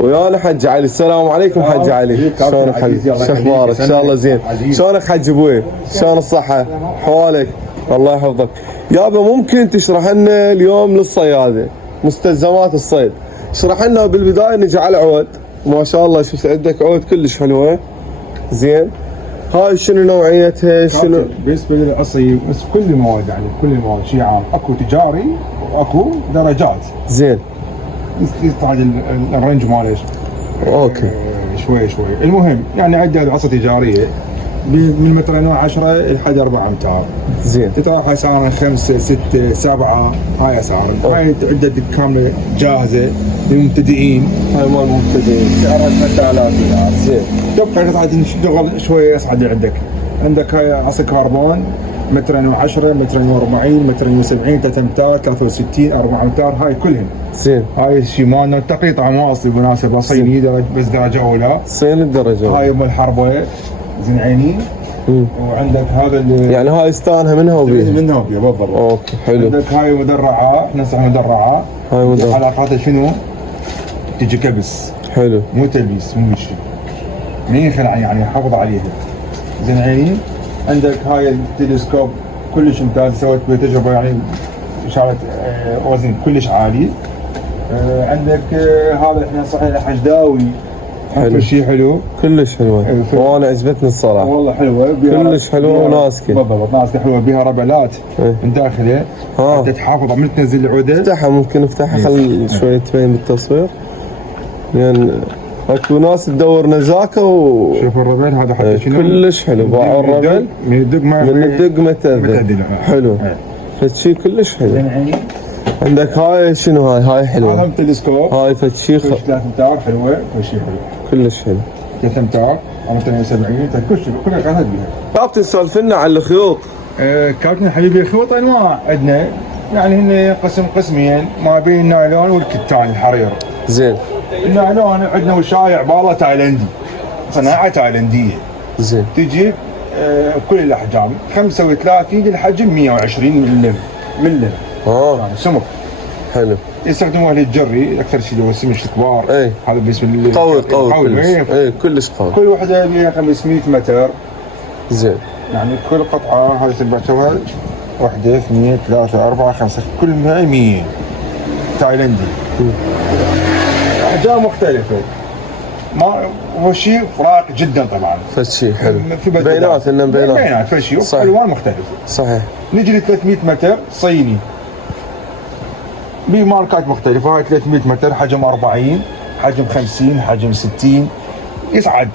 ويانا حج علي. السلام عليكم حج علي، شلونك حبيبي؟ شو اخبارك؟ ان شاء الله زين. شلونك حج ابوي؟ شلون الصحة؟ حوالك الله يحفظك. يابا ممكن تشرح لنا اليوم للصيادة مستلزمات الصيد؟ اشرح لنا بالبداية نجي على العود، ما شاء الله شفت عندك عود كلش حلوة. زين، هاي شنو نوعيتها؟ شنو بالنسبه للعصي؟ بس كل المواد، يعني كل المواد شيء عام، اكو تجاري واكو درجات. زين، يصعد الرنج ماله اوكي شوي شوي. المهم يعني عندها عصا تجاريه من مترين 10 لحد 4 امتار. زين، تتراوح اسعارها 5 6 7. هاي اسعار. هاي عدة كامله جاهزه للمبتدئين. هاي مال المبتدئين سعرها 3000 دينار. زين، تبقى تصعد نشتغل شوي اصعد عندك هاي عصا كربون مترين 10 مترين 40 مترين 70 3 امتار 63 4 امتار. هاي كلهن زين. هاي الشيء مالنا تقيطع مواصلي بالمناسبه صيني بس درجه اولى. صين الدرجة. هاي ام الحربه زين عيني. وعندك هذا اللي يعني هاي استانها منها وبيها؟ منها وبيها بالضبط. اوكي حلو. عندك هاي مدرعه، احنا نصح مدرعه. هاي مدرعه علاقاتها شنو؟ تجي كبس. حلو، مو تلبيس، مو شيء. مين خلع يعني حافظ عليها. زين عيني. عندك هاي التلسكوب كلش ممتاز، سويت به تجربه يعني اشاره وزن كلش عالي. عندك هذا احنا صحيح حجداوي. حلو، شيء حلو كلش حلوه وانا عجبتني الصراحه والله. حلوه كلش حلوه وناسكه. بالضبط ناسكه حلوه، بها ربلات من داخله حتى تحافظ من تنزل العوده. افتحها، ممكن افتحها خل شوي تبين بالتصوير، لان اكو ناس تدور نزاكه شوف الربل هذا حتى شنو كلش حلو. باعوا الربل من الدق ما تأذي. حلو، فشي كلش حلو. عندك هاي شنو؟ هاي حلوه. هذا تلسكوب. هاي فشي 3 امتار حلوه. وشي حلو كلش حلو. 3 امتار 270 كل قاعد بيها. كابتن سولف لنا على الخيوط. كابتن حبيبي الخيوط انواع عندنا، يعني هن ينقسم قسمين ما بين النايلون والكتان الحرير. زين، النايلون عندنا وشايع باله تايلندي، صناعه تايلنديه. زين، تجيب كل الاحجام 35 للحجم 120 ملم. يعني سمك حلو. يستخدموها للجري اكثر شيء، اللي هو السمك الكبار. هذا بالنسبه قوي كلش. كلش قوي. كل وحده بها 500 متر. زين، يعني كل قطعه هذه تبعتها 1 2 3 4 5 كلها 100 تايلندي. احجام مختلفه. ما هو شيء راقي جدا طبعا. فشي حلو. بينات بينات فشي والوان مختلفه. صحيح. نجي ل 300 متر صيني بماركات مختلفه. هاي 300 متر حجم 40 حجم 50 حجم 60 يصعد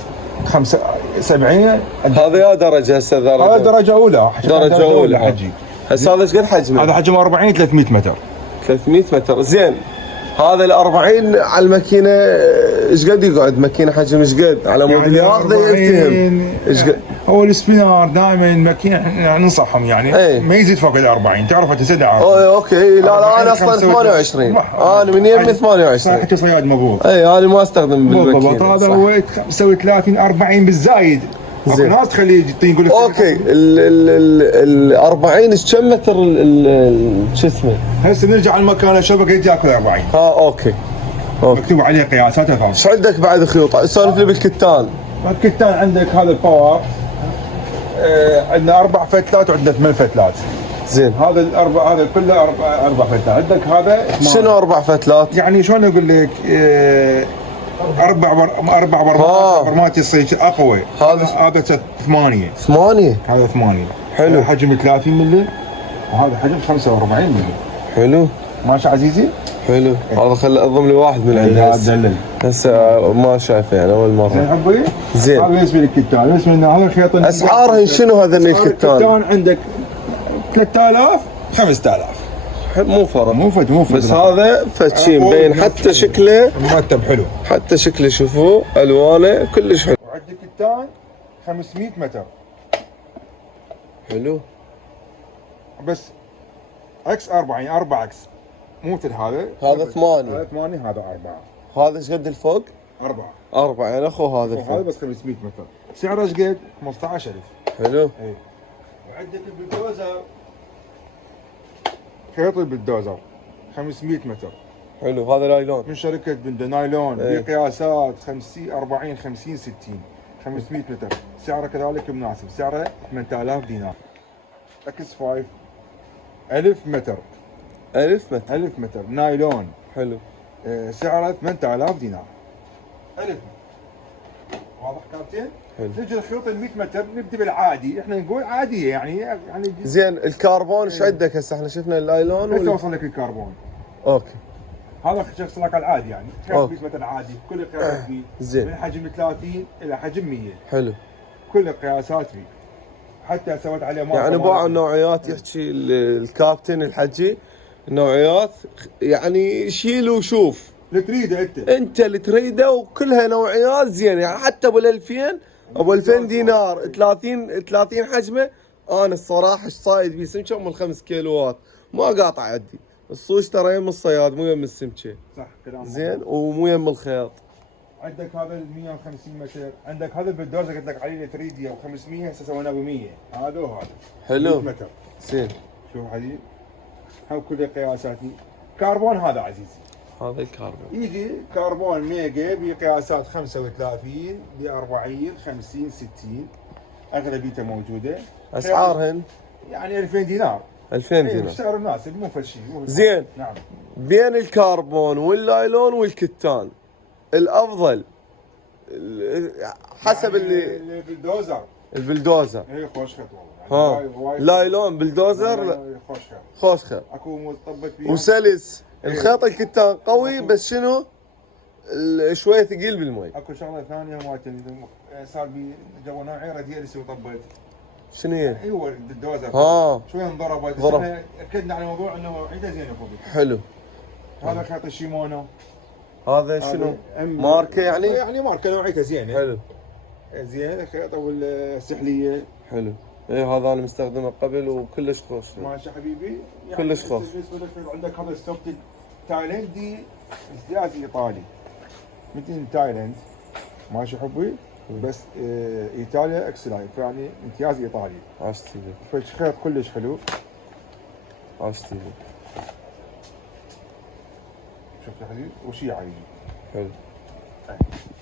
75. هذا يا درجه هسه؟ هذا درجه اولى. درجه اولى حجي. هسه هذا ايش قد حجمه؟ هذا حجم 40 300 متر. 300 متر. زين، هذا ال 40 على الماكينه ايش قد يقعد؟ ماكينه حجم ايش قد؟ على مود اللي ياخذه يلتهم ايش قد؟ هو السبينار دائما الماكينه ننصحهم يعني ما يزيد فوق ال 40. تعرف تسد اوكي. لا انا اصلا 28. انا من يمي 28. حكي صياد مضبوط. انا ما استخدم بالماكينه. هذا هو 35 40 بالزايد. اكو ناس تخليه يقول لك اوكي. ال 40 ايش كم متر شو اسمه؟ هسه نرجع المكان الشبكه ياكل 40. اوكي. مكتوب عليه قياساته فاهم. ايش عندك بعد خيوط؟ سولف لي بالكتان. الكتان عندك هذا الباور. عندنا 4 فتلات وعندنا 8 فتلات. زين، هذا الاربع هذا كله 4 فتلات. عندك هذا شنو 4 فتلات؟ يعني شلون اقول لك؟ 4 برمات يصير اقوى. هذا 8. هذا 8 حلو. حجم 30 ملي وهذا حجم 45 ملي. حلو ماشي عزيزي؟ حلو. هذا خلي اضم لي واحد من عندي هسه ما شايفه يعني اول مره. زين حبي. زين، هذا بالنسبه للكتان. بالنسبه لنا هذا خيط. اسعارهن شنو هذا الكتان؟ الكتان عندك 3000 5000. مو فرق. مو بس هذا فتشي مبين حتى شكله مرتب حلو. حتى شكله شوفوا الوانه كلش حلو. وعندك كتان 500 متر. حلو. بس عكس 40 4 عكس. مو مثل هذا 8. هذا 8 هذا 4. هذا ايش قد الفوق؟ 4 يعني اخو هذا الفوق. هذا بس 500 متر. سعره ايش قد؟ 15000. حلو. اي. وعندك البلدوزر. خيط البلدوزر 500 متر. حلو هذا لايلون. من شركه بندا نايلون إيه. بقياسات 50 40 50 60 500 متر، سعره كذلك مناسب، سعره 8000 دينار. اكس 5 1000 متر 1000 متر 1000 متر نايلون، حلو. سعره 8000 دينار. 1000 واضح كابتن؟ حلو. نجي الخيوط ال 100 متر نبدي بالعادي، احنا نقول عاديه يعني زين الكربون ايش عندك هسه؟ احنا شفنا اللايلون هسه وصل لك الكربون. اوكي. هذا شخص لك العادي يعني خيط أوكي. 100 متر عادي، كل القياسات فيه زين. من حجم 30 الى حجم 100، حلو. كل القياسات فيه. حتى سويت عليه يعني باعوا النوعيات، يحكي الكابتن الحجي النوعيات يعني يشيل وشوف اللي تريده انت اللي تريده، وكلها نوعيات زين يعني. حتى ابو 2000 ابو 2000 دينار 30 حجمه، انا الصراحه ايش صايد بيه سمكه من 5 كيلوات ما قاطع عندي. الصوش ترى يم الصياد مو يم السمكه. صح كلام زين ومو يم الخيط. عندك هذا ال 150 متر، عندك هذا البلدوزر قلت لك عليه 3 دي او 500 هسه سويناه ب 100، هذا وهذا حلو 100 متر. زين. شوف حبيبي هاو كل قياساتي. كربون هذا عزيزي، هذا الكربون يجي كربون ميجا بقياسات 35 ب 40 50 60 اغلبيته موجوده. اسعارهن يعني 2000 دينار 2000 إيه، دينار. سعر مناسب مو فد شيء. زين. نعم. بين الكربون واللايلون والكتان الافضل حسب يعني اللي بالدوزر البلدوزر. اي خوش خط والله. ها وايد لايلون بلدوزر خوش خط، خوش خيط اكو مرتبط فيها وسلس. الخيط الكتان قوي بس شنو شويه ثقيل بالمي. اكو شغله ثانيه ما صار بي جو نوعي راديالس وطبت. شنو هي؟ ايوه الدوزر شويه انضربت، بس ضرب. احنا اكدنا على الموضوع انه عيده زينه فوق. حلو. هذا خيط الشيمونو. هذا شنو؟ هذا ماركه يعني؟ يعني ماركه نوعيته زينه. حلو. زين خيط والسحليه. حلو. ايه هذا انا مستخدمه قبل وكلش خوش. ماشي حبيبي يعني كلش خوش. بالنسبه لك عندك هذا السوفت تايلندي ازدياز ايطالي مثل تايلند ماشي حبي، بس ايطاليا اكسلايف يعني امتياز ايطالي. عشتي فخيط كلش حلو. عشتي شوف يا حبيبي وشيعي. حلو.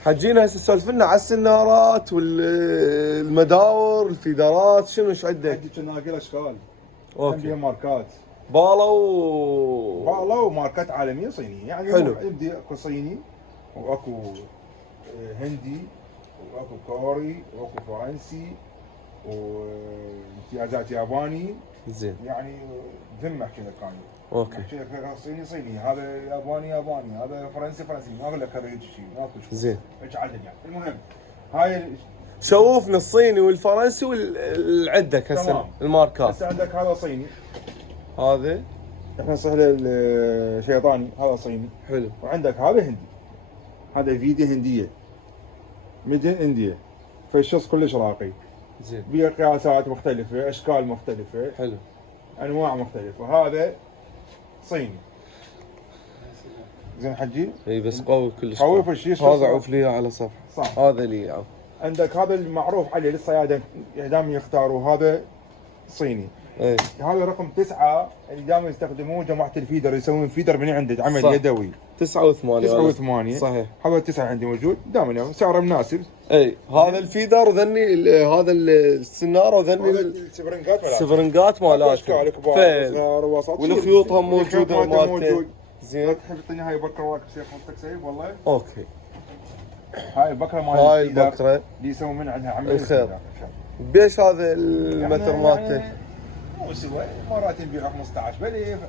حجينا هسه سولف لنا على السنارات والمداور الفيدرات شنو ايش عندك؟ عندي تناقل اشكال. اوكي. عندي ماركات بالا بالا وماركات عالميه صينيه يعني. حلو. عندي اكو صيني واكو هندي واكو كوري واكو فرنسي وامتيازات ياباني. زين. يعني ذم احكي لك انا. اوكي. احكي لك صيني صيني، هذا ياباني ياباني، هذا فرنسي فرنسي، ما اقول لك هذا هيك شيء ماكو شيء. زين. هيك عدد يعني. المهم هاي شوفنا الصيني والفرنسي عندك هسه تمام. الماركات. هسه عندك هذا صيني، هذا احنا نصيح له الشيطاني، هذا صيني. حلو. وعندك هذا هندي، هذا فيديو هنديه ميدن انديا، فالشخص كلش راقي. زين. بيه قياسات مختلفه، اشكال مختلفه، حلو. انواع مختلفه. هذا صيني. زين حجي؟ اي بس قوي كلش. قوي في الشيش. هذا عوف لي على صفحه. صح. هذا لي عوف. عندك هذا المعروف عليه للصيادة دائما يختاروا، هذا صيني. اي هذا رقم 9 اللي دائما يستخدموه جماعة الفيدر، يسوون فيدر من عنده عمل صح. يدوي. 9 و8. 9 و8 صحيح. هذا 9 عندي موجود دائما سعره مناسب. اي هذا الفيدر وذني هذا السناره وذني السفرنجات مالته. السفرنجات مالته. اشكال كبار فين. صغار وسط. والخيوط هم موجوده موجود. مالته. زين. تحب تعطيني هاي بكره واقف سيف مالتك سيف والله. اوكي. هاي البكره مال هاي الفيدر البكره اللي يسوون من عندها عمل الخيط. بيش هذا المتر مالته؟ مو سوى مرات نبيع 15 بلف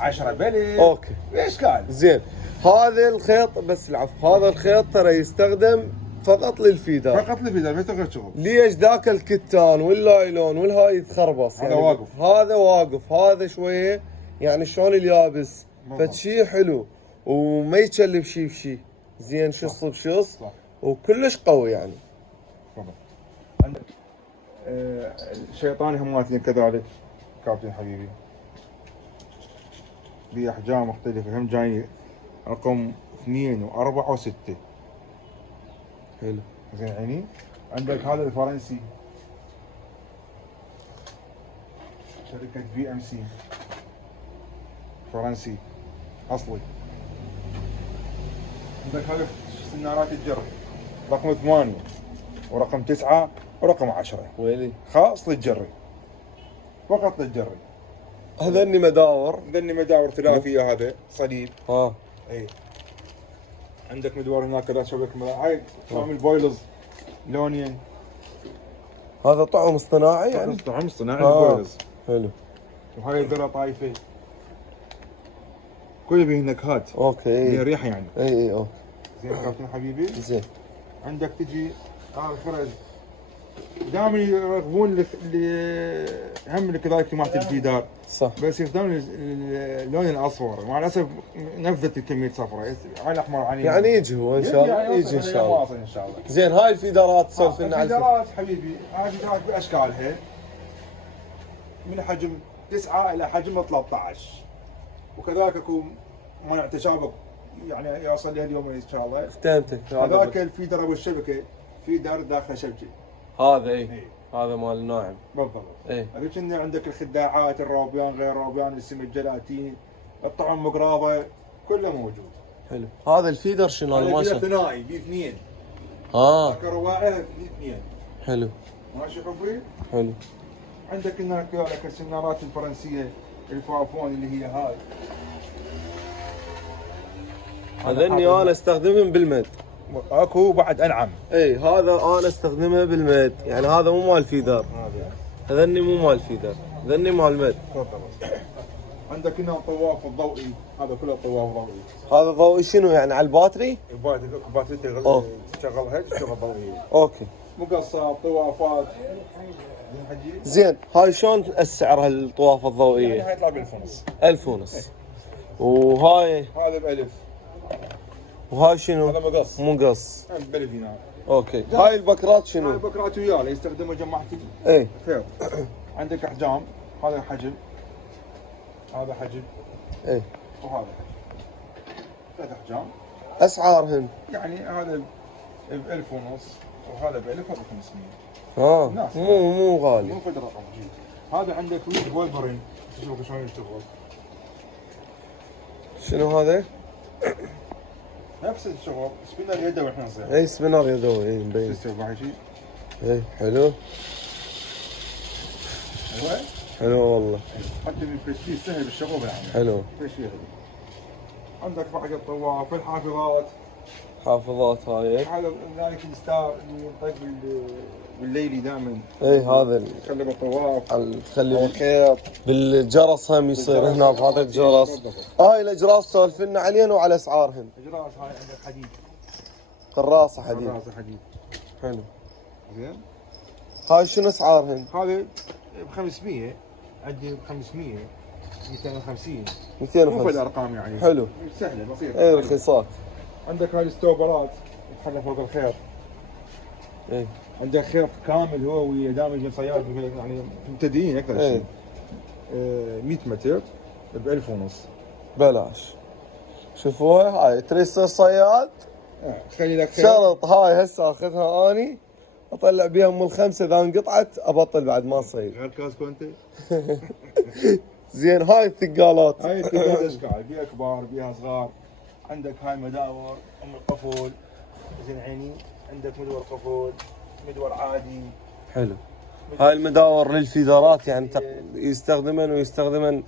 10 بلف. اوكي. باشكال. زين. هذا الخيط بس العفو، هذا الخيط ترى يستخدم فقط للفيدر. فقط للفيدر ما تغير شغل. ليش ذاك الكتان واللايلون والهاي يتخربص هذا يعني واقف. هذا واقف، هذا شويه يعني شلون اليابس فشي حلو وما يتشلب شي بشي. زين شص بشص. صح. وكلش قوي يعني. تفضل. عندك الشيطاني هم مالتين كذلك كابتن حبيبي، بأحجام مختلفة، هم جاي رقم 2 و4 و6. حلو. زين عيني. عندك هذا الفرنسي، شركة VMC فرنسي، اصلي. عندك هاي سنارات الجر رقم 8 ورقم 9 ورقم 10 ويلي خاص للجري، فقط للجري. هذني مداور. ذني مداور ثلاثيه، هذا صليب. اي عندك مدور هناك لا تشوف لك هاي تعمل بويلز لونين. هذا طعم اصطناعي يعني؟ طعم صناعي البويلز. حلو. وهاي الذره طايفه كل به نكهات. اوكي. هي ريحه يعني. اي اوكي. زين كابتن حبيبي. زين. عندك تجي الخرز دائما يرغبون اللي هم اللي كذلك مالت الفيدار. صح. بس يستخدمون اللون الاصفر، مع الاسف نفذت الكميه صفراء، هاي الاحمر يعني يجي هو ان شاء الله، يجي ان شاء الله. ان شاء الله. زين هاي الفيدرات سولف لنا عنها. الفيدرات حبيبي، هاي الفيدرات باشكالها من حجم 9 الى حجم 13، وكذلك اكو منع تشابك يعني يوصل لهاليوم ان شاء الله. فهمتك. هذاك الفيدر ابو الشبكه في دار داخل شبكه. هذا اي. هذا مال الناعم. بالضبط. اي. لكن عندك الخداعات، الروبيان، غير الروبيان، السم الجلاتين، الطعم مقراضه، كله موجود. حلو. هذا الفيدر شنو؟ هذا ما فيدر شاء ثنائي بي 2. ذاك رواعي بي 2. حلو. ماشي حبي؟ حلو. عندك هناك كذلك السنارات الفرنسيه الفافون اللي هي هاي. هذني انا استخدمهم بالمد. اكو بعد انعم. اي هذا انا استخدمها بالمد، يعني هذا مو مال فيدر. هذني مو مال فيدر، هذني مال مد. تفضل. عندك هنا الطواف الضوئي، هذا كله طواف ضوئي. هذا ضوئي شنو يعني على الباتري؟ باتري تشغلها تشتغل ضوئيه. اوكي. مقصات، طوافات. زين هاي شلون السعر هالطوافه الضوئيه؟ يعني هاي يطلع ب1500. 1000 ونص. وهاي هذا ب1000. وهاي شنو؟ هذا مقص. مقص. ب1000 دينار. اوكي. هاي البكرات هاي شنو؟ البكرات وياه يستخدموا جماعتي. اي. خير. عندك احجام، هذا حجم، هذا حجم، اي. وهذا حجم. 3 احجام. اسعارهن؟ يعني هذا ب1000 ونص، وهذا ب1000، هذا 500. مو غالي. مو قدر رقم جيد. هذا عندك ويد وولفرين، تشوف شلون يشتغل. شنو هذا؟ نفس الشغل، سبينر يدوي احنا نصير. اي سبينر يدوي. اي مبين. تشوف هاي شيء. اي حلو. ايوه. حلو والله. حتى من التشكيل سهل بالشغل يعني. حلو. تشكيل. عندك بعد الطواف، الحافظات. حافظات هاي. هذا ذلك الستار اللي ينطق بالليلي دائما. اي هذا تخلي بالطواف. تخلي الخيط بالجرس هم يصير هنا بهذا الجرس. هاي الاجراس سولف لنا عليهن وعلى اسعارهن. اجراس هاي عندك حديد. قراصه حديد. قراصه حديد. حلو. زين. هاي شنو اسعارهن؟ هذا ب 500، عندي ب 500، 250. 250. مو بالارقام يعني. حلو. سهله بسيطه. اي رخيصات. عندك هاي الستوبرات تخلى فوق الخيط. اي. عندك خيط كامل هو ويا دامج صياد يعني مبتدئين اكثر شيء. 100 متر ب1000 ونص. بلاش. شوفوها هاي تريد تصير صياد؟ خلي لك خيط. شرط هاي هسه اخذها اني اطلع بيها ام الخمسه، اذا انقطعت ابطل بعد ما تصير. غير كاسكو انت. زين هاي الثقالات. هاي الثقالات اشكال، بيها كبار بيها صغار. عندك هاي مداور ام القفول، زين عيني. عندك مدور قفول، مدور عادي. حلو. هاي المداور للفيدرات يعني ويستخدمن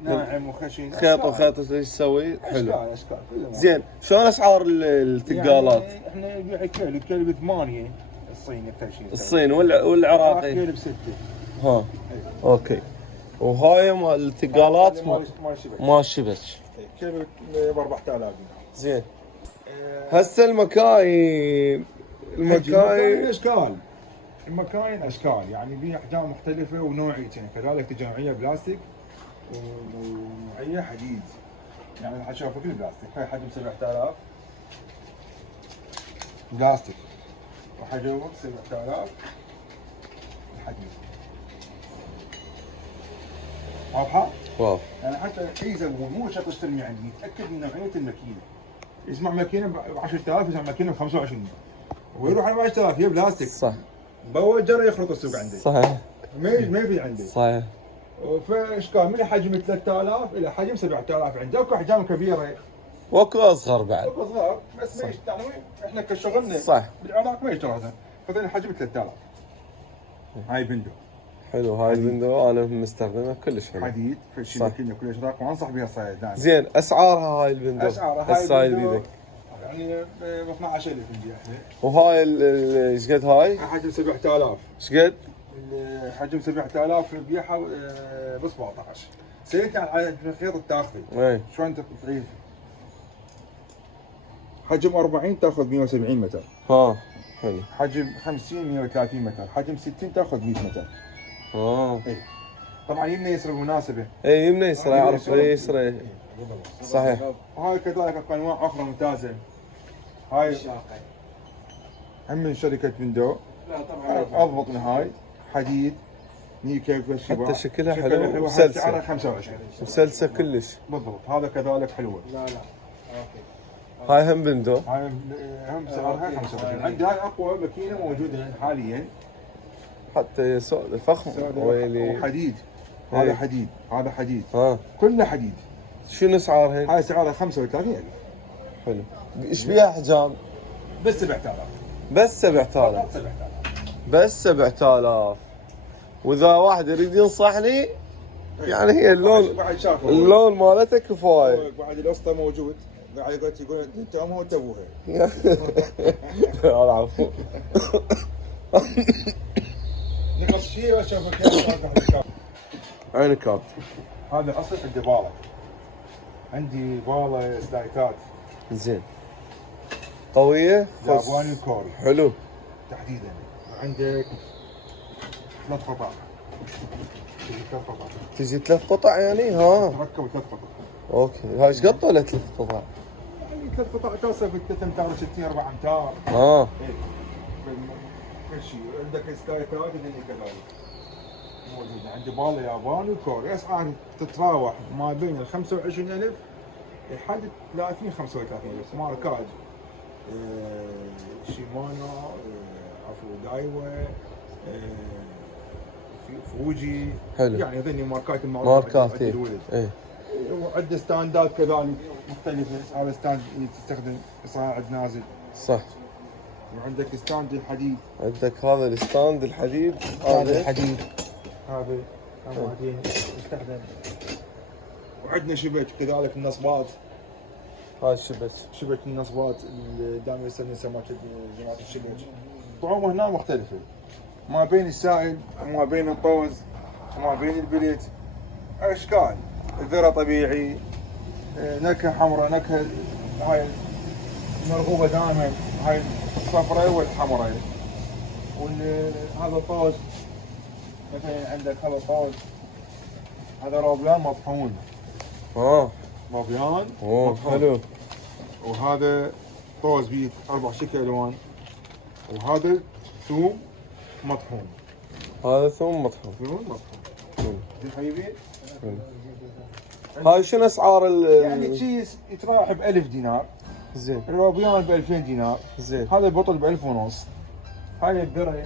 ناعم وخشن. خيط وخيط ايش يسوي؟ حلو. اشكال زين شلون اسعار الثقالات؟ يعني احنا نبيع الكيلو ب8 الصيني اكثر شيء. الصيني والعراقي؟ كيلو ب6. ها. اوكي. وهاي مال الثقالات ما شبك. كيلو ب 4000. زين. هسه المكاين اشكال. المكاين اشكال يعني بها احجام مختلفه ونوعيتين، كذلك تجمعيه بلاستيك ونوعيه حديد. يعني راح اشوفك البلاستيك، هاي حجم 7000 بلاستيك، وحجمك 7000 الحديد. واضحه؟ واو. يعني حتى الحيزه مو شرط تشتري من عندي، يتاكد من نوعيه الماكينه. يسمع ماكينه ب 10000، يسمع ماكينه ب 25، ويروح على 10000 هي بلاستيك. صح. بول جرى يخلط السوق عندي. صحيح. ما في عندي. صحيح. وفي اشكال من حجم 3000 الى حجم 7000 عندي، اكو احجام كبيره واكو اصغر بعد. اكو صغار بس ما يعني احنا كشغلنا صح بالعراق ما يشتغل هذا، فذا حجم 3000. هاي بندو حلو. هاي البندو انا مستخدمها كلش حلو. حديد في شيء ماكينه كلش راق، وانصح بها الصيد دائما. زين اسعارها هاي البندو؟ اسعارها هاي هسه هاي البندو بيدك. يعني ب 12000 عندي احنا. وهاي ايش قد هاي؟ حجم 7000. ايش قد؟ حجم 7000 بيعها ب 17. سيرتي على الخيط تاخذي. اي شلون تعيد؟ حجم 40 تاخذ 170 متر. ها حلو. حجم 50 130 متر، حجم 60 تاخذ 100 متر. اي طبعا يمنا يسرى بالمناسبه. اي يمنا يسرى يعرف يسرى. صحيح. وهاي كذلك اكو انواع اخرى ممتازه. هاي هم من شركه بندو. لا طبعا اضبط من هاي حديد نيكا والشباب. حتى شكلها حلو وسلسه. سعرها 25. وسلسه كلش. بالضبط هذا كذلك حلوه. لا اوكي. هاي هم بندو. هاي هم سعرها 25. عندي هاي اقوى ماكينه موجوده حاليا. حتى فخم ويلي. وحديد. هذا حديد، هذا حديد. كله حديد. شنو اسعارهن؟ هاي سعرها 35,000. حلو. ايش بيها احجام؟ بس 7000. بس 7000. بس 7000. واذا واحد يريد ينصحني يعني هي اللون مالته كفايه. بعد الاسطى موجود. بعد يقول انت امه وانت ابوها. هذا عفو. نقص شيء واشوفك كيف. عين كارت. هذا اصل عندي باله. عندي باله سلايتات. زين. قوية؟ ياباني كوري. حلو. تحديدا. عندك 3 قطع. تجي 3 قطع يعني؟ ها. تركب 3 قطع. اوكي. هاي ايش قد طولة 3 قطع؟ يعني 3 قطع توصل في 3 امتار 60 4 امتار. اه. كل شيء. عندك سلايتات اللي كذلك. موجودة. عندي باله ياباني وكوري، اسعار تتراوح ما بين ال 25,000 لحد 30 35,000 ماركات. شيمانو، عفوا دايوا، فوجي. حلو. يعني هذني ماركات المعروفة. ماركات ايه. وعندي ستاندات كذلك مختلفة، هذا ستاند تستخدم صاعد نازل. صح. وعندك ستاند الحديد. عندك هذا الستاند الحديد. هذا الحديد. هذا بعدين يستخدم. وعندنا شبك كذلك النصبات. هاي الشبك. شبك النصبات اللي دائما يسمونها سماكة جماعة الشبك. طعومه هنا مختلفة. ما بين السائل وما بين الطوز وما بين البليت. اشكال. ذرة طبيعي، نكهة حمراء، نكهة هاي مرغوبة دائما، هاي الصفراء والحمراء. وهذا الطوز مثلا عندك هذا الطوز، هذا روبيان مطحون. روبيان مطحون. حلو. وهذا طوز بيه 4 شكل الوان. وهذا ثوم مطحون. هذا ثوم مطحون. ثوم مطحون. زين حبيبي. هاي شنو اسعار يعني تشيز يتراوح ب 1000 دينار. زين. الروبيان ب 2000 دينار. زين. هذا البطل ب 1000 ونص. هاي الذرة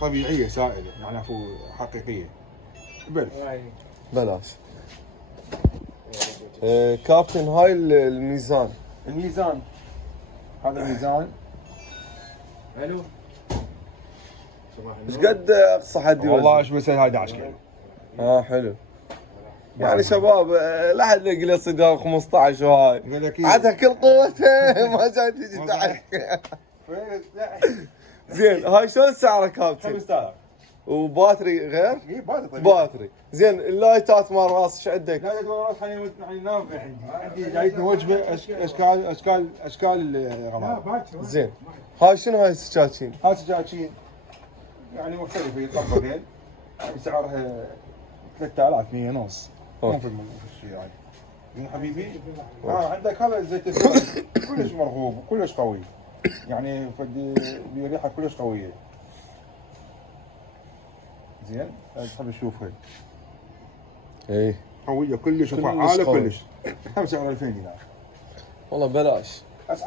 طبيعية سائلة، يعني عفوا حقيقية. ب1000. بلاش. كابتن هاي الميزان. الميزان هذا الميزان حلو. ايش قد اقصى حد يوزن؟ والله ايش بس هاي 11 كيلو. حلو. يعني شباب لا حد يقول صدام 15 وهاي عادها كل قوته ما جاي تجي تحت. زين هاي شلون سعره كابتن؟ 5000. وباتري غير؟ اي باتري. باتري. زين اللايتات مال راس ايش عندك؟ لايتات مال راس يعني نافع عندي جايتني وجبه اشكال الغمام. زين هاي شنو هاي السكاكين؟ هاي سكاكين يعني مختلفه يطبقين سعرها 3100 ونص. مو في الشيء هاي. زين حبيبي. عندك هذا زيت الزيتون كلش مرغوب وكلش قوي. يعني بريحه كلش قويه. زين تحب تشوفها. اي قويه كلش وفعاله كلش. هم سعر 2000 دينار. والله بلاش.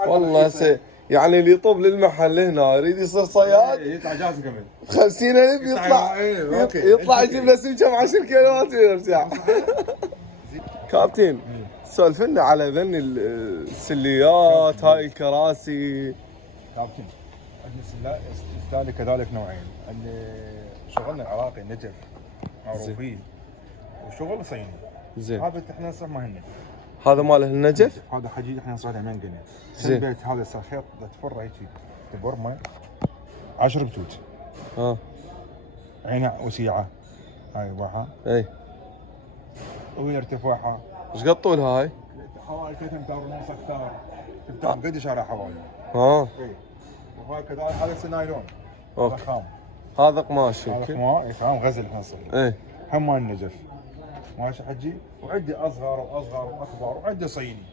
والله يعني اللي يطوب للمحل هنا يريد يصير صياد يطلع جاهز قبل ب 50,000 يطلع يطلع يجيب له سمكه 10 كيلوات ويرجع. كابتن سولف لنا على ذن السليات هاي الكراسي. كابتن عندنا السله كذلك نوعين، شغلنا العراقي النجف معروفين، وشغل صيني. زين هذا احنا نصير ما هن هذا ماله النجف. هذا حجيج احنا نصير منقله. زين. البيت هذا صار خيط تفر هيك تبرمه 10 بتوت. عينه وسيعه هاي واحد. اي وين ارتفاعها؟ ايش قد طول هاي؟ حوالي 3 امتار ونص اكثر. شفتها قد شارع حوالي. اي وهاي كذلك هذا سنايلون. هذا خام. هذا قماش هذا يمكن. خام غزل احنا نصير. اي هم مال النجف. ماشي حجي، وعندي اصغر واصغر واكبر، وعندي صيني.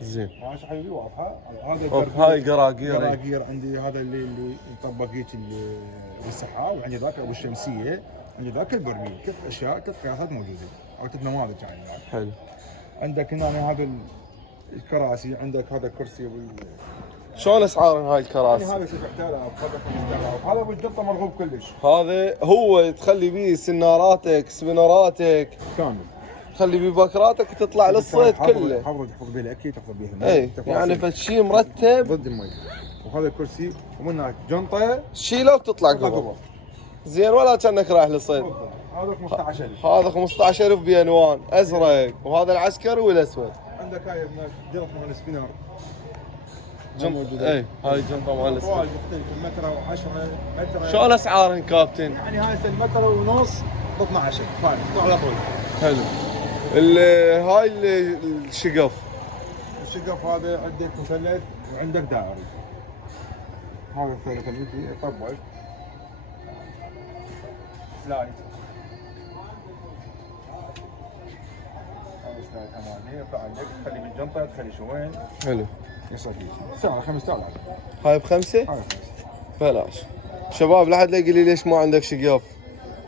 زين ماشي حبيبي واضحه. هذا هاي قراقير. قراقير عندي هذا اللي يطبق هيك بالسحاب، وعندي ذاك ابو الشمسيه، عندي ذاك البرميل، كل اشياء كل قياسات موجوده او كل نماذج يعني. حلو. عندك هنا هذا الكراسي، عندك هذا الكرسي شلون اسعار هاي يعني الكراسي؟ هذا 6000 هذا 5000 هذا بالجنطه مرغوب كلش. هذا هو تخلي بيه سناراتك سبينراتك كامل، تخلي بيه بكراتك وتطلع للصيد كله. تحفظ بيه الاكيد، تحفظ بيه المي. اي يعني فشي مرتب ضد المي. وهذا الكرسي ومن هناك جنطه شيله وتطلع قبل. زين ولا كانك رايح للصيد. هذا 15,000. هذا 15,000 بانوان ازرق، وهذا العسكري والاسود. عندك هاي جنطه مال سبينر. اي هاي جنطه مال الاسود. طوال مختلفه، متر و10 متر. شلون اسعارهم كابتن؟ يعني هاي متر ونص ب 12 فاهم على طول. حلو. هاي الشقف. الشقف هذا عندك مثلث وعندك دائري. هذا مثلث اللي يطبق سلايد. هذا سلايد امامي فعندك تخلي بالجنطه تخلي شوين. حلو. يصير سعره 5000. هاي ب5؟ هاي 5. بلاش. شباب لا حد يقول لي ليش ما عندك شقف.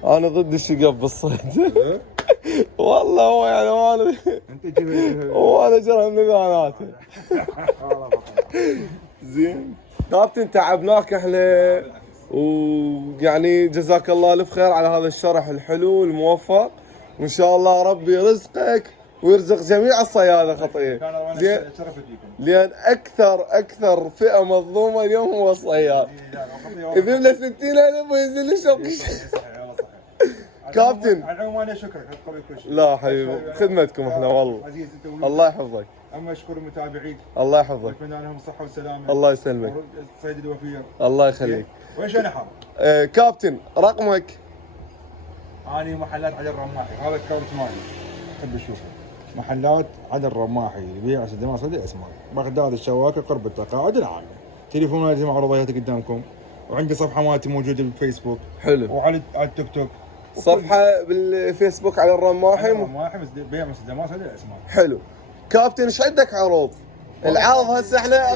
انا ضد الشقف بالصيد. والله هو يعني وانا انت جيب وانا جرى من اذاناته. زين كابتن تعبناك احنا، ويعني جزاك الله الف خير على هذا الشرح الحلو والموفق، وان شاء الله ربي يرزقك ويرزق جميع الصيادة خطية. زين لان اكثر فئة مظلومة اليوم هو الصياد. يذم له 60,000 وينزل الشوق. كابتن على العموم انا شكرك كل شيء. لا حبيبي خدمتكم احنا والله. عزيز انت الله يحفظك. اما اشكر المتابعين، الله يحفظك. اتمنى لهم الصحه والسلامه. الله يسلمك. الصيد الوفير. الله يخليك. وايش انا حاب؟ كابتن رقمك؟ اني محلات عدن الرماحي، هذا الكارت مالي تحب تشوفه. محلات عدن الرماحي لبيع صدمات صدق اسماء، بغداد الشواكه قرب التقاعد العامه. تليفوناتي معروضه قدامكم، وعندي صفحه مالتي موجوده بالفيسبوك. حلو. وعلى التيك توك. صفحه بالفيسبوك على الرماحي. الرماحي بيع مستلزمات صدق اسماء. حلو. كابتن ايش عندك عروض؟ العرض هسه احنا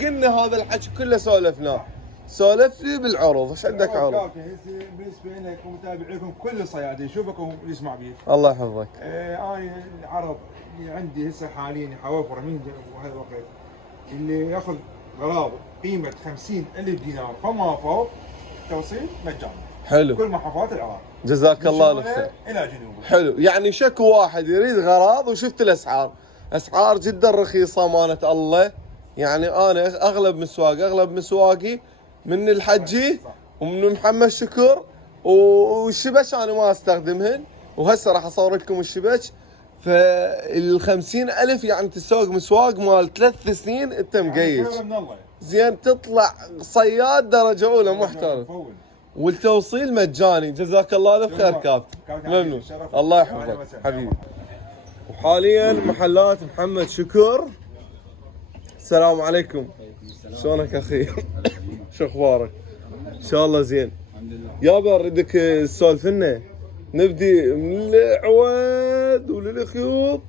قلنا هذا الحكي كله سولفناه. سولف لي بالعروض، ايش عندك عروض؟ كابتن بالنسبه لك ومتابعيكم كل الصيادين يشوفك ويسمع بيك. الله يحفظك. انا العرض اللي عندي هسه حاليا حوافر من وهذا الوقت اللي ياخذ غراض قيمه 50,000 دينار فما فوق، توصيل مجاني. حلو. كل محافظات العراق. جزاك الله الف خير. الى جنوب. حلو، يعني شكو واحد يريد غراض وشفت الاسعار، اسعار جدا رخيصه امانه الله. يعني انا اغلب مسواقي من الحجي ومن محمد شكر والشبش انا ما استخدمهن، وهسه راح اصور لكم الشبش. فال 50,000 يعني تسوق مسواق مال 3 سنين انت مقيش. زين تطلع صياد درجه اولى محترف، والتوصيل مجاني. جزاك الله الف خير كابتن، ممنون. الله يحفظك حبيبي. وحاليا محلات محمد شكر. السلام عليكم. شلونك اخي؟ شو اخبارك؟ ان شاء الله زين. يابا اريدك تسولف لنا، نبدي من العواد وللخيوط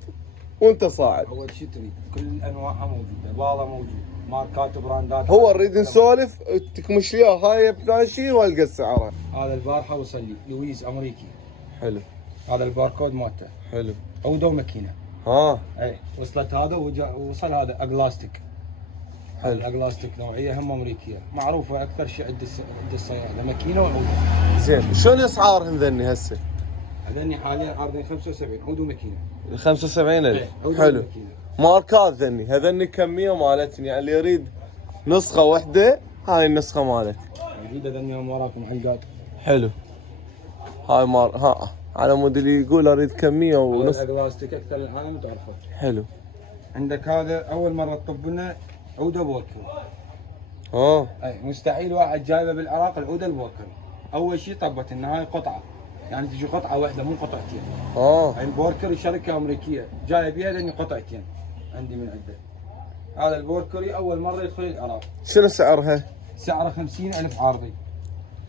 وانت صاعد. اول شيء تريد كل انواعها موجوده، باله موجود، ماركات وبراندات. هو نريد نسولف تكمش لي هاي بلانشي والقى سعرها. هذا البارحه وصل لي لويز امريكي. حلو. هذا الباركود مالته. حلو. عوده وماكينه. ها. اي وصلت هذا وصل هذا اجلاستيك. حلو. الاجلاستيك نوعيه هم امريكيه معروفه اكثر شيء عند الصياده ماكينه وعود. زين شلون اسعارهن ذني هسه؟ هذني حاليا عارضين 75 عود وماكينه. 75,000 عود حلو. وماكينة. ماركات هذني كميه مالتني يعني اللي يريد نسخه واحده هاي النسخه مالتي موجوده ذني هم وراكم حلقات. حلو. هاي ها على مود اللي يقول اريد كميه ونص. الاجلاستيك اكثر العالم تعرفه. حلو. عندك هذا اول مره تطب لنا عوده بوكر. اي مستحيل واحد جايبه بالعراق العوده البوكر. اول شيء طبت ان هاي قطعه يعني تجي قطعه واحده مو قطعتين. هاي البوركري شركه امريكيه جايه بيها لاني قطعتين عندي من عنده. هذا البوركري اول مره يدخل العراق. شنو سعرها؟ سعره 50,000 عرضي.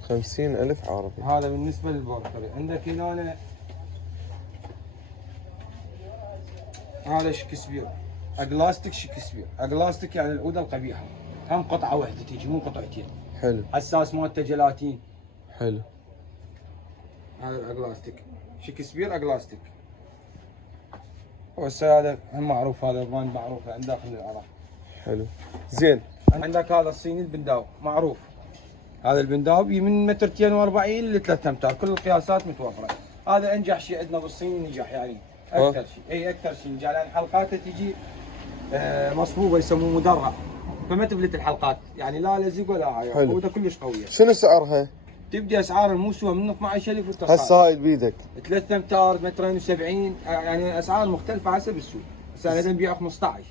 50,000 عربي. هذا بالنسبه للبوركري. عندك هنا هذا شكسبير اجلاستيك شكسبير. اجلاستيك يعني العوده القبيحه هم قطعه واحده تيجي مو قطعتين. حلو. حساس مالته جيلاتين. حلو. هذا الاجلاستيك شكسبير اجلاستيك. وهسه هذا هم معروف هذا براند معروف عند داخل العراق. حلو. زين عندك هذا الصيني البنداو معروف. هذا البنداو من متر 240 ل 3 امتار كل القياسات متوفره. هذا انجح شيء عندنا بالصين نجح يعني اكثر شيء. اي اكثر شيء نجح لان حلقاته تجي مصبوبه يسموه مدرع فما تفلت الحلقات يعني لا لزق ولا عاير. عوده كلش قويه. شنو سعرها؟ تبدي اسعار الموسوى من 12,000 وتصاعد. هسه هاي بيدك 3 امتار مترين و70 يعني اسعار مختلفه حسب السوق. هسه احنا نبيع 15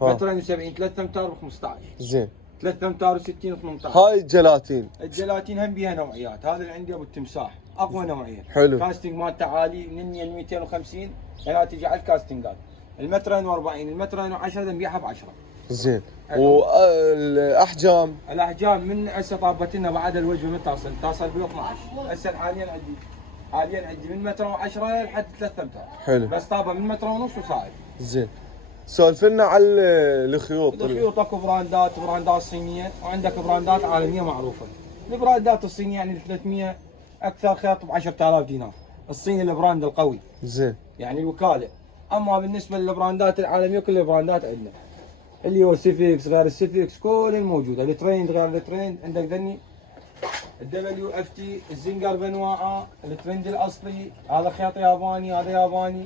مترين و70 3 امتار ب 15. زين 3 امتار و60 18. هاي الجلاتين. الجلاتين هم بيها نوعيات. هذا اللي عندي ابو التمساح اقوى نوعيه. حلو. كاستنج مالته عالي من 100 ل 250 يعني تجي على الكاستنجات. المترين و40 المترين و10 نبيعها ب 10. زين والاحجام؟ الاحجام من هسه طابت لنا بعد الوجبه متصل تصل ب 12. هسه حاليا عندي من متر و10 لحد 3 امتار. حلو. بس طابه من متر ونص وصاعد. زين سولف لنا على الخيوط. الخيوط اكو براندات صينيه وعندك براندات عالميه معروفه. البراندات الصينيه يعني 300 اكثر خيط ب 10,000 دينار. الصيني البراند القوي. زين يعني الوكاله. اما بالنسبه للبراندات العالميه كل البراندات عندنا. اللي هو سيفيكس غير السيفيكس كل الموجوده. التريند غير التريند. عندك ذني الدبليو اف تي الزنجر بانواعه. الترند الاصلي هذا خيط ياباني هذا ياباني.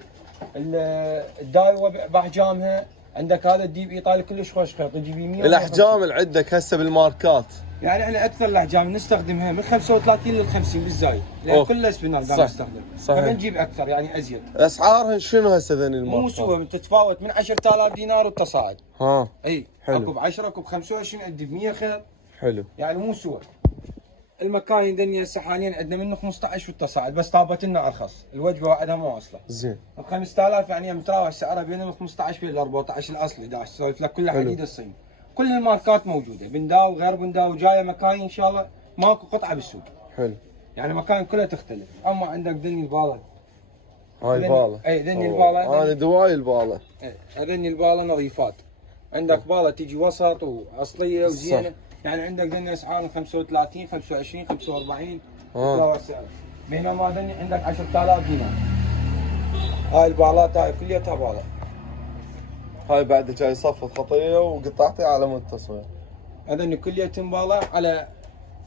الدايوه باحجامها. عندك هذا الديب ايطالي كلش خوش خيط يجي ب 100. الاحجام اللي عندك هسه بالماركات يعني احنا اكثر الاحجام نستخدمها من 35 لل 50 بالزايد لان كلها سبينال قاعد نستخدم. صحيح. فبنجيب اكثر يعني ازيد. اسعارهن شنو هسه ذني الماركات؟ مو سوى تتفاوت من 10,000 دينار والتصاعد. اي حلو. اكو ب 10 اكو ب 25 عندي ب 100 خيط. حلو. يعني مو سوى. المكاين ذني هسه حاليا عندنا منه 15 والتصاعد بس طابت لنا ارخص. الوجبه وعدها مو واصله. زين ب 5000 يعني متراوح سعرها بين ال 15 وال 14 الاصلي 11 سولف لك كلها حديد الصين. كل الماركات موجوده بنداو غير بنداو جايه مكاين ان شاء الله ماكو قطعه بالسوق. حلو. يعني مكان كلها تختلف. اما عندك ذني الباله. هاي الباله. اي ذني الباله. انا دواي الباله. هذني الباله نظيفات. عندك باله تيجي وسط واصليه وزينه. يعني عندك ذني اسعار 35 25 45 تتراوح سعر. بينما ذني عندك 10,000 دينار. هاي البالات هاي كليتها باله. هاي بعد جاي صفت خطيه وقطعتها على مود تصوير. هذني كليتهم باله على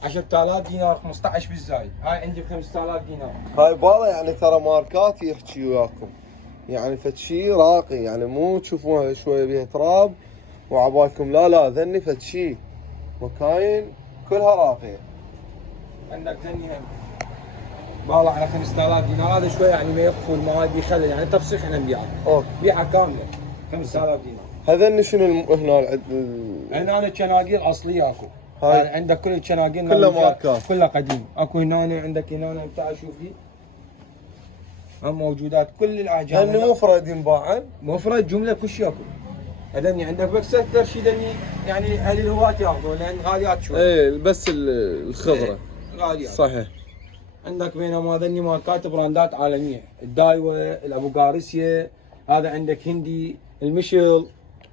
10,000 دينار 15 بالزايد. هاي عندي ب 5,000 دينار. هاي باله يعني ترى ماركات يحكي وياكم. يعني فد شي راقي يعني مو تشوفوها شويه بيها تراب وعبالكم لا ذني فد شي مكاين كلها راقيه. عندك ذني هم باله على 5,000 دينار. هذا شويه يعني ما يقفل ما بيخلل يعني تفسخ احنا نبيعها. بيعها كامله 5,000 دينار. هذني شنو هنا هنا الشناقير اصليه اكو. هاي يعني عندك كل الشناقير كلها ماركات كلها قديم. اكو هنا عندك هنا بتاع شوفي هم موجودات كل الاحجام. هن مفرد ينباعن؟ مفرد جمله كل شيء اكو. هذني عندك بس اكثر شيء ذني يعني اهل الهواة ياخذون لان غاليات شوي. ايه بس الخضره. غاليات. صحيح. عندك بينما ذني ماركات براندات عالميه. الدايوه الابو قارسيه هذا عندك هندي المشل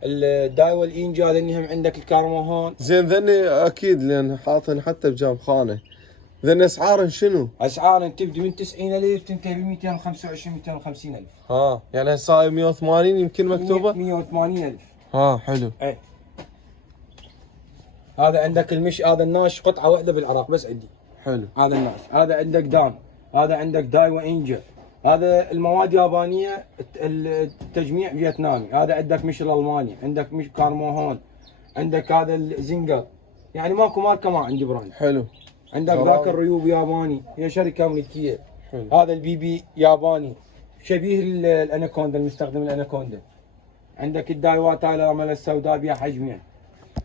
الدايوه الانجا ذني هم عندك الكارموهان. زين ذني اكيد لان حاطن حتى بجام خانه. ذني اسعارن شنو؟ اسعارن تبدي من 90,000 تنتهي ب 225 250,000. يعني هسه 180 يمكن مكتوبه؟ 180,000. حلو. ايه هذا عندك المش، هذا الناش قطعه واحده بالعراق بس عندي. حلو. هذا الناش. هذا عندك دان، هذا عندك داي وانجا. هذا المواد يابانيه، التجميع فيتنامي. هذا عندك مش الالماني، عندك مش كارموهون، عندك هذا الزنجر. يعني ماكو ماركه ما عندي براند. حلو. عندك ذاك الريوب ياباني، هي شركه امريكيه. حلو. هذا البي بي ياباني شبيه الاناكوندا، المستخدم الاناكوندا. عندك الدايوات هاي الرمله السوداء بها حجمين.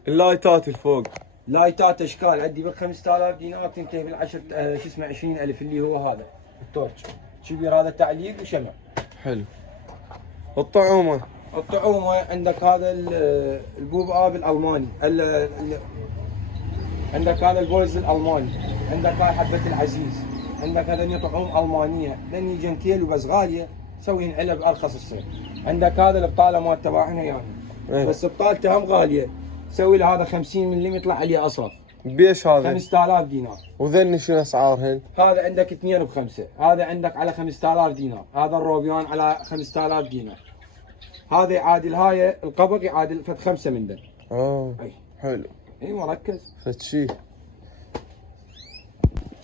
اللايتات الفوق. لايتات اشكال عندي بال 5000 دينار تنتهي بالعشر شو اسمه 20000 اللي هو هذا التورش كبير، هذا تعليق وشمع. حلو. الطعومه. الطعومه عندك هذا البوب اب الالماني، عندك هذا البويز الالماني، عندك هاي حبه العزيز، عندك هذني طعوم المانيه لاني جنتيل وبس غاليه سوين علب ارخص السعر. عندك هذا البطاله مال تبعنا يعني بس بطالته هم غاليه، سوي له هذا 50 ملم يطلع عليه اصرف. بيش هذا؟ 5000 دينار. وذني شنو اسعارهن؟ هذا عندك 2 ب5، هذا عندك على 5000 دينار، هذا الروبيان على 5000 دينار. هذا يعادل هاي القبق يعادل فد 5 من ذا. اي حلو. اي مركز. فتشي.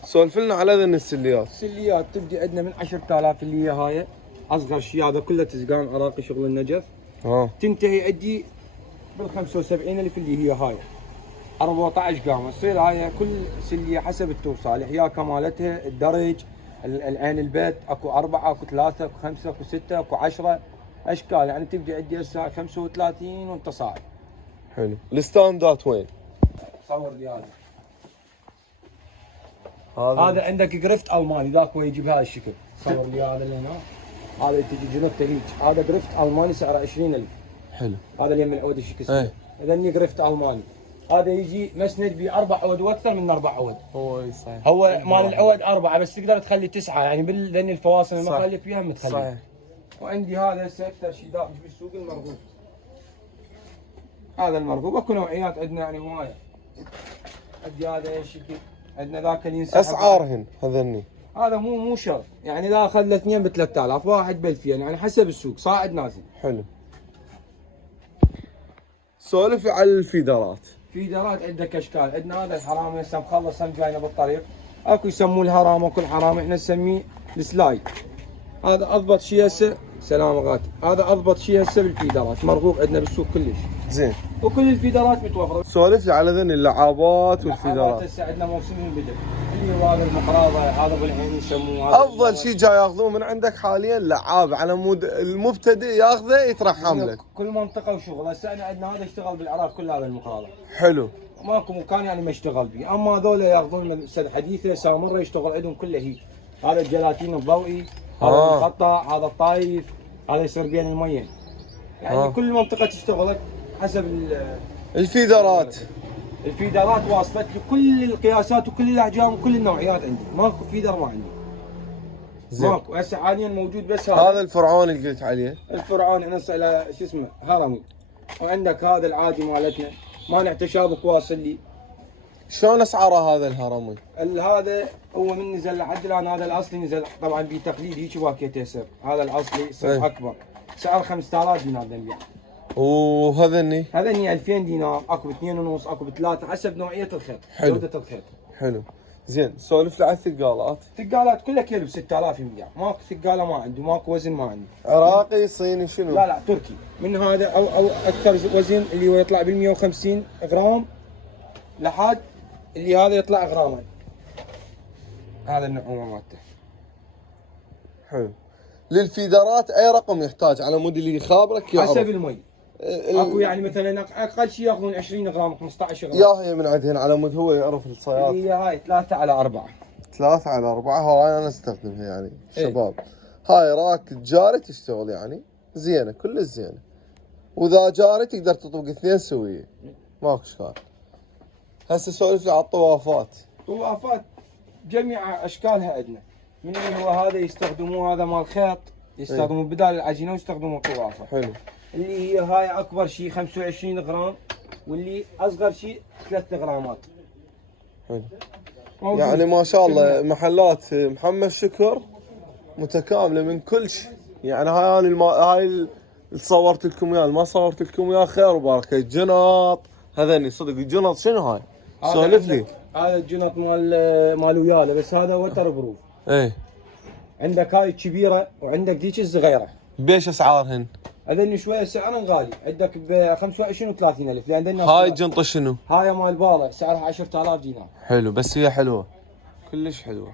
سولف لنا على ذن السليات. السليات تبدي عندنا من 10000 اللي هي هاي اصغر شيء، هذا كله تزقان عراقي شغل النجف. تنتهي عندي بال 75000 اللي هي هاي 14 قامه. تصير هاي كل سليه حسب التوصال، الحياكه مالتها، الدرج، العين البيت، اكو 4، اكو 3، اكو 5، اكو 6، اكو 10 اشكال. يعني تبدي عندي هسه 35 وانت صاعد. حلو. الستاندات وين؟ صور لي هذا عندك جريفت الماني، ذاك هو يجي بهذا الشكل. صور لي هذا اللي هنا، هذا تجي جنوبته هيك. هذا جريفت الماني سعره 20000. حلو. هذا اليم العود الشكل. هذني جريفت الماني. هذا يجي مسند ب4 عود واكثر من 4 عود. هو صحيح. هو مال العود 4 بس تقدر تخلي 9 يعني ذني الفواصل المخالف فيها متخلي. صحيح. وعندي هذا هسه اكثر شيء داخل بالسوق المرغوب. هذا المرغوب اكو نوعيات عندنا يعني هوايه. عندي هذا الشكل، عندنا ذاك اللي ينسحب. اسعارهن هذني؟ هذا مو شرط يعني، لا اخذ له 2 ب 3000، واحد ب 2000 يعني حسب السوق صاعد نازل. حلو. سولف على الفيدرات. فيدرات عندك اشكال، عندنا هذا الحرامي هسه مخلص هم جاينا بالطريق، اكو يسموه الهرام واكو الحرامي، احنا نسميه السلايد. هذا اضبط شيء هسه، سلام غاتي، هذا اضبط شيء هسه بالفيدرات، مرغوب عندنا بالسوق كلش. زين. وكل الفيدرات متوفره. سولف لي على ذن اللعابات والفيدرات. هسه عندنا موسم البدء اللي هو هذا المقراضه، هذا ابو العين يسموه. افضل شيء جاي ياخذوه من عندك حاليا لعاب على مود المبتدئ ياخذه يترحم لك. كل منطقه وشغل. هسه احنا عندنا هذا اشتغل بالعراق كل هذا المقراضه. حلو. ماكو مكان يعني ما اشتغل به، اما هذول ياخذون من السنه الحديثه سامره يشتغل عندهم كله هيك. هذا الجلاتين الضوئي، هذا المقطع، هذا الطايف، هذا يصير بين الميه. يعني كل منطقه تشتغل حسب الفيدرات. الفيدرات واصلت لكل القياسات وكل الاحجام وكل النوعيات عندي، ماكو فيدر ما عندي. زين. ماكو هسه حاليا موجود بس هذا الفرعوني اللي قلت عليه. الفرعوني انا له شو اسمه هرمي. وعندك هذا العادي مالتنا مانع تشابك واصل لي. شلون اسعاره هذا الهرمي؟ هذا هو من نزل لحد الان، هذا الاصلي نزل طبعا بتقليد هيك باكيت يصير، هذا الاصلي يصير اكبر، سعر 5000 دينار نبيع. وهذني؟ هذني 2000 دينار، اكو ب2.5 اكو ب3 حسب نوعيه الخيط. حلو. جوده الخيط. حلو. زين. سولف لي على الثقالات. الثقالات كلها كيلو ب 6000 ينبيع، ماكو ثقاله ما عندي، ماكو وزن ما عندي. عراقي صيني شنو؟ لا تركي. من هذا او اكثر وزن اللي هو يطلع بال 150 غرام لحد اللي هذا يطلع غرامين. هذا النعومه مالته. حلو. للفيدرات اي رقم يحتاج على مود اللي يخابرك يعرف. حسب المي. اكو يعني مثلا اقل شيء ياخذون 20 غرام 15 غرام. يا هي من عندهن على مود هو يعرف الصياد. هي هاي 3/4. 3/4 هاي انا استخدمها يعني شباب. هاي راك جاري تشتغل يعني زينه كل زينه. واذا جاري تقدر تطبق 2 سويه. ماكو اشكال. هسه سولف لي على الطوافات. طوافات جميع اشكالها عندنا. من اللي هو هذا يستخدموه هذا مال خيط، يستخدموه بدال العجينه ويستخدموه طوافه. حلو. اللي هي هاي اكبر شيء 25 غرام، واللي اصغر شيء 3 غرامات. حلو. يعني ما شاء الله محلات محمد شكر متكامله من كل شيء. يعني هاي اللي صورت لكم اياه، ما صورت لكم اياه خير وبركه. جنط، هذني صدق الجنط شنو هاي؟ سولف لي. هذا الجنط مال وياله، بس هذا وتر بروف. ايه عندك هاي الكبيره وعندك ذيك الصغيره. بيش اسعارهن؟ هذني شويه سعرهم غالي، عندك ب 25 و30 الف، لان عندنا هاي الجنطه شنو؟ هاي مال باله سعرها 10000 دينار. حلو، بس هي حلوه كلش حلوه.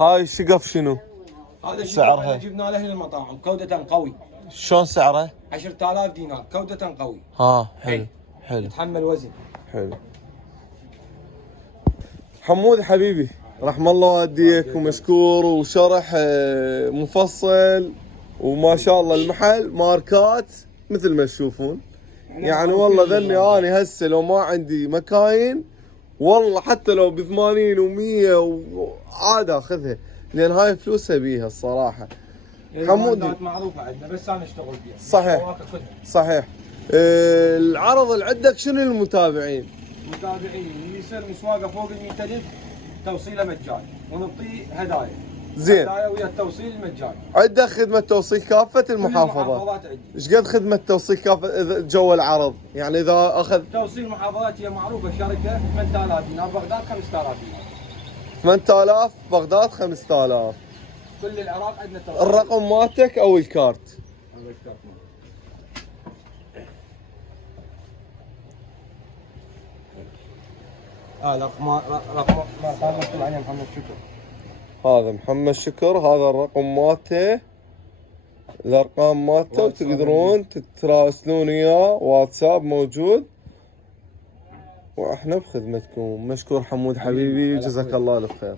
هاي الشقف شنو؟ هذا سعرها؟ جبنا له للمطاعم، كودة قوي. شلون سعره؟ 10000 دينار، كودة قوي. حلو حلو يتحمل وزن. حلو. حمود حبيبي رحم الله والديك ومشكور، وشرح مفصل، وما شاء الله المحل ماركات مثل ما تشوفون. يعني والله ذني اني هسه لو ما عندي مكاين والله حتى لو ب 80 و100 عاد اخذها، لان هاي فلوسها بيها الصراحه. حمود معروفه عندنا، بس انا اشتغل بيها. صحيح صحيح. العرض اللي عندك شنو للمتابعين؟ متابعين اللي يصير مسواقه فوق ال 100000 توصيله مجاني، ونعطيه هدايا. زين. هدايا ويا التوصيل المجاني. عندك خدمة توصيل كافة المحافظات. المحافظات عندي. ايش قد خدمة توصيل كافة جو العرض؟ يعني اذا اخذ توصيل محافظات هي معروفة، شركة 8000 دينار، بغداد 5000 دينار. 8000 بغداد 5000. كل العراق عندنا توصيل. الرقم مالتك او الكارت؟ رقم مكتوب عليه محمد شكر. هذا محمد شكر، هذا الرقم مالته، الارقام مالته، وتقدرون تتراسلون وياه، واتساب موجود، واحنا بخدمتكم. مشكور حمود حبيبي، جزاك الله الف خير.